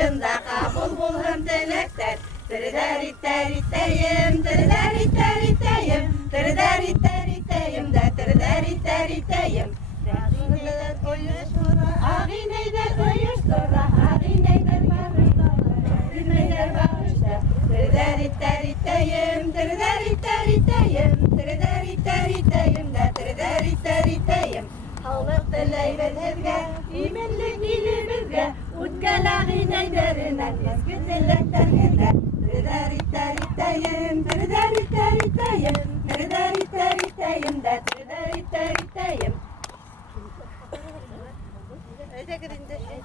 ayında kabul bulhum dilekler. Tırıdaritteriteyim, tırıdaritteriteyim, tırıdaritteriteyim de tırıdaritteriteyim. Ağineyler uyuştura, ağineyler uyuştura, ağineyler bağışta, ağineyler bağışta. Tırıdaritteriteyim, tırıdaritteriteyim, tırıdaritteriteyim de tırıdaritteriteyim. Halıq dileyler hevge, iminlik ilimizge, utgal ağineylerine izgi dileklerine. Tırıdaritteriteyim, tırıdaritteriteyim, tırıdaritteriteyim de tırıdaritteriteyim. Öyle girinde şey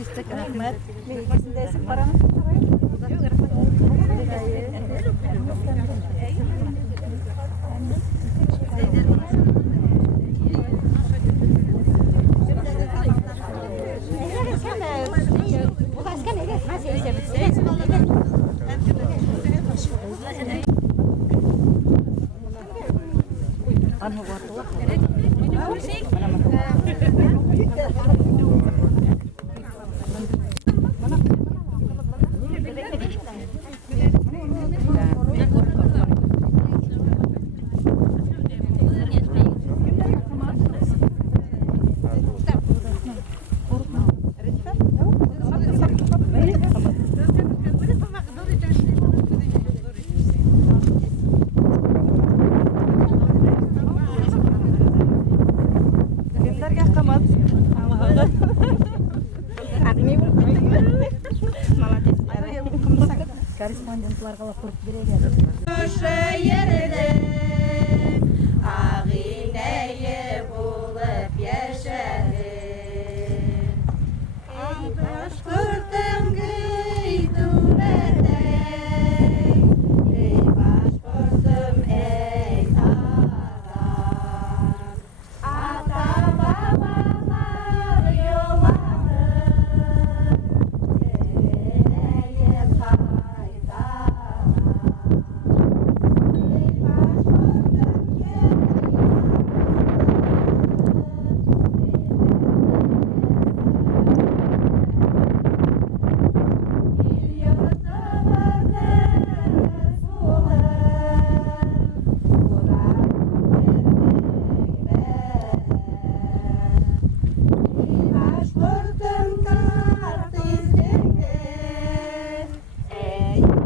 İstek rahmet. Neresindesin paranı? Korespondenler kalıp kurup girelim. Şu yerde ağineyi bulup yaşadım. Baş kurtum gıydım edey. Ey baş kurtum ey ağlar. Ata babalar yoladı. Eyleyim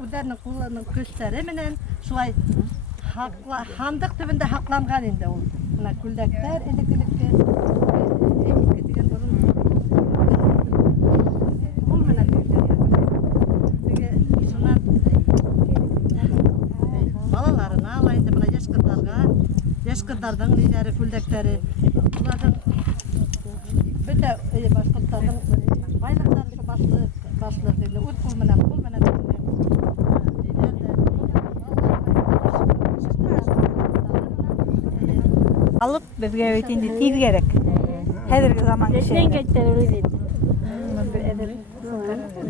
Udarның көстәре менән шулай хандык төбендә хакланган инде ул. Менә күлдәктәр элекке дигән борын. Ул менән теге шуннан балаларына ала инде менә яшь кызларның ниләре күлдәктәре. Буларның бөтә башкортларның байлыклары башлык диде. Ут кул менән alıp bezge ötünde tiz gerek. Her zaman şey. Neden geçti öyle?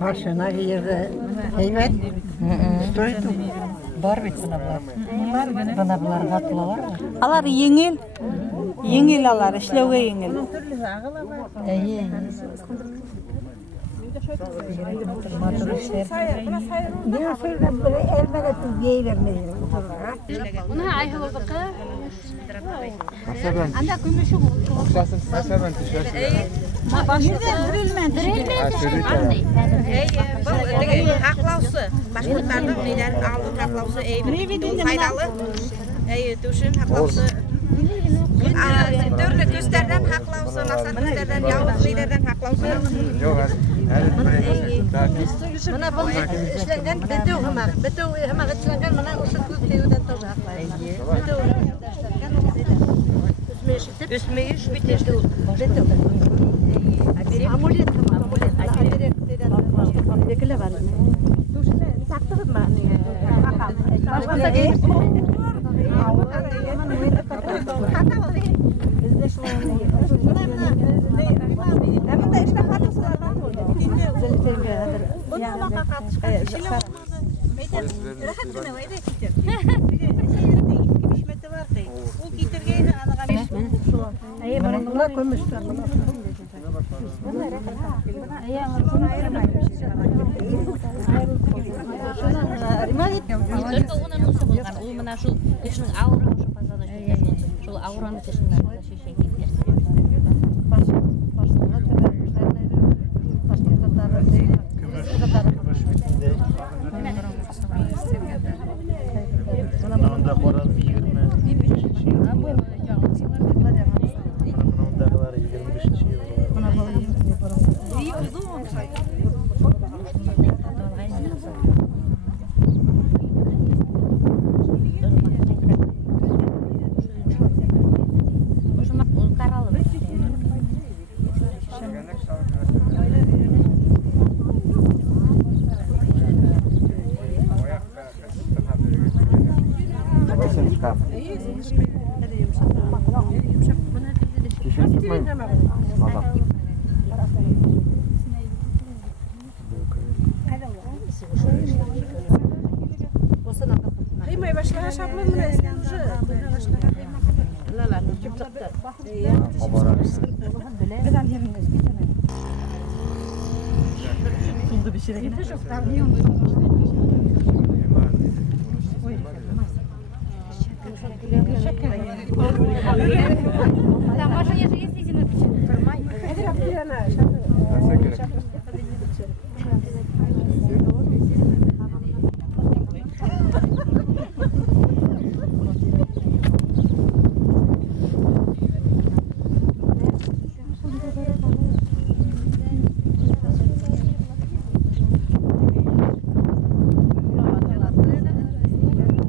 Başına yerde heybet. Stoydu. Var bit bunlar. Bunlar hatla var mı? Alar yengil alar, işlevge yengil. İyi. Ne söyleyeyim böyle elmene diye vermeyin. Bunu ayı oldu ki. Hasaben. Anda gümüşü bu. Okşasın hasaben tişörtü. Haklausu. Başkurtlarning neyler aldı haklausu faydalı. Düşün haklausu. Türlü gösterden haklausu, nasıl gösterden yavuz liderden haklausu. Yok hadi buraya. Mana bu işlengen betul hemak işlengen mana usul teyudan tahu betul. Üsmeyiş betul. Amulet tamam amulet. Bekle var. Düşün saktı mı? Başka şey. Hemen de işte katısılar var mı? Bununla katışkan bir şeyler olmadı. Rahat mı öyle gidiyor. Bir de iki bişmeti var ki. O getirgeydi anağa. Ay bunlar koymuşlar. Только onun olsa bulgan. O mana şu kışın aura şu pazarda şu auranı kışın şişe gidiyor. Onda koran 20. Ondakilar 25 şey. Sen çıkar. Dişini tutmayın. Adam. Kıymaya başlayan şaplı mı resmen уже? Там машине же